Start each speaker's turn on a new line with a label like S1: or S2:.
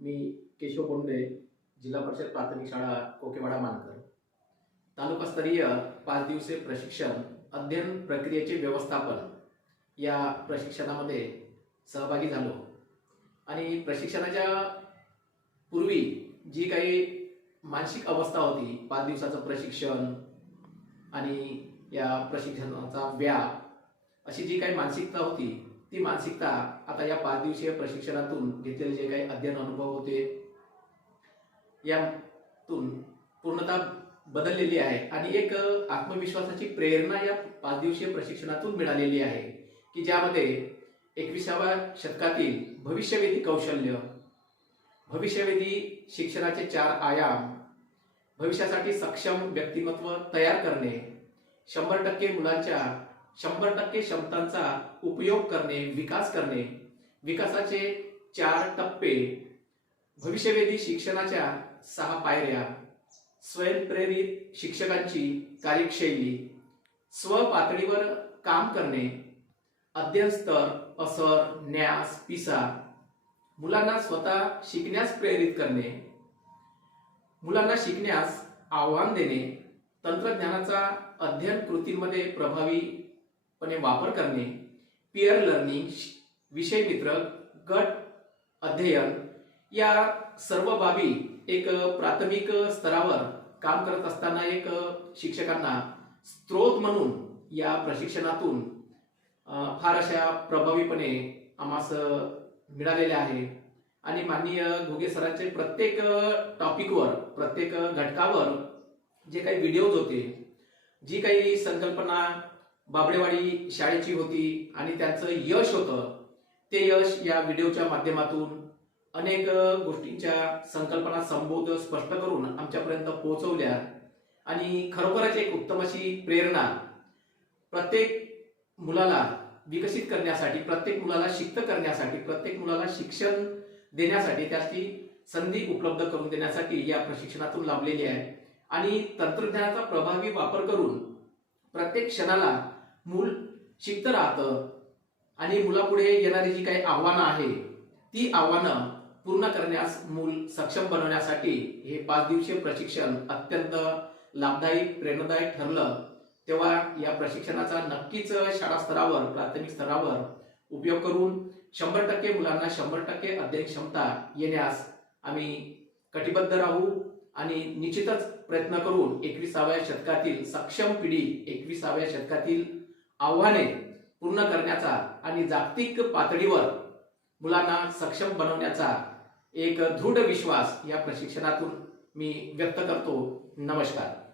S1: मी Keshav Conde जिल्हा परिषद प्राथमिक शाळा कोकेवाडा मानकर. तालुकास्तरीय पाच दिवसीय प्रशिक्षण अध्ययन प्रक्रियेचे व्यवस्थापन. या प्रशिक्षणामध्ये सहभागी झालो. आणि प्रशिक्षणाच्या पूर्वी जी काही मानसिक अवस्था होती पाच दिवसाचं प्रशिक्षण आणि या प्रशिक्षणाचा व्याप अशी जी काही मानसिकता होती ती मानसिकता आता या पाच दिवसीय प्रशिक्षणातून घेतलेले जे काही अध्ययन अनुभव होते यातून पूर्णतः बदललेली आहे आणि एक आत्मविश्वासाची प्रेरणा या पाच दिवसीय प्रशिक्षणातून मिळालेली आहे की ज्यामध्ये एकविसाव्या शतकातील भविष्यवेधी कौशल्य भविष्यवेधी शिक्षणाचे चार आयाम भविष्यासाठी सक्षम व्यक्तिमत्व तयार करणे शंभर टक्के मुलांच्या शंभर टक्के क्षमतांचा उपयोग करणे विकास करणे विकासाचे चार टप्पे भविष्यवेधी शिक्षणाच्या सहा पायऱ्या स्वयंप्रेरित शिक्षकांची कार्यशैली स्वपातळीवर काम करणे अध्ययन स्तर असर न्यास पिसा मुलांना स्वतः शिकण्यास प्रेरित करणे मुलांना शिकण्यास आव्हान देणे तंत्रज्ञानाचा अध्ययन कृतींमध्ये पणे वापर करणे पिअर लर्निंग विषय मित्र गट अध्ययन या सर्व बाबी एक प्राथमिक स्तरावर काम करत असताना एक शिक्षकांना स्त्रोत म्हणून या प्रशिक्षणातून फार अशा प्रभावीपणे आम्हास मिळालेल्या आहे. आणि माननीय घोगे सरांचे प्रत्येक टॉपिकवर प्रत्येक घटकावर जे काही व्हिडिओज होते जी काही संकल्पना बाबळेवाडी शाळेची होती आणि त्यांचं यश होतं. ते यश या व्हिडिओच्या माध्यमातून अनेक गोष्टींच्या संकल्पना संबोध स्पष्ट करून आमच्यापर्यंत पोहोचवल्या. आणि खरोखरच एक उत्तम अशी प्रेरणा प्रत्येक मुलाला विकसित करण्यासाठी प्रत्येक मुलाला शिक्त करण्यासाठी प्रत्येक मुलाला शिक्षण देण्यासाठी त्याची संधी उपलब्ध करून देण्यासाठी या प्रशिक्षणातून लाभलेली आहे. आणि तंत्रज्ञानाचा प्रभावी वापर करून प्रत्येक क्षणाला मूल शिकत राहतं. आणि मुलापुढे येणारी जी काही आव्हानं आहे ती आव्हानं पूर्ण करण्यास मूल सक्षम बनवण्यासाठी हे पाच दिवसीय प्रशिक्षण अत्यंत लाभदायी प्रेरणादायक ठरलं. तेव्हा या प्रशिक्षणाचा नक्कीच शाळा स्तरावर प्राथमिक स्तरावर उपयोग करून शंभर टक्के मुलांना शंभर टक्के अध्ययन क्षमता येण्यास आम्ही कटिबद्ध राहू आणि निश्चितच प्रयत्न करून एकविसाव्या शतकातील सक्षम पिढी एकविसाव्या शतकातील आव्हाने पूर्ण करण्याचा आणि जागतिक पातळीवर मुलांना सक्षम बनवण्याचा एक दृढ विश्वास या प्रशिक्षणातून मी व्यक्त करतो. नमस्कार.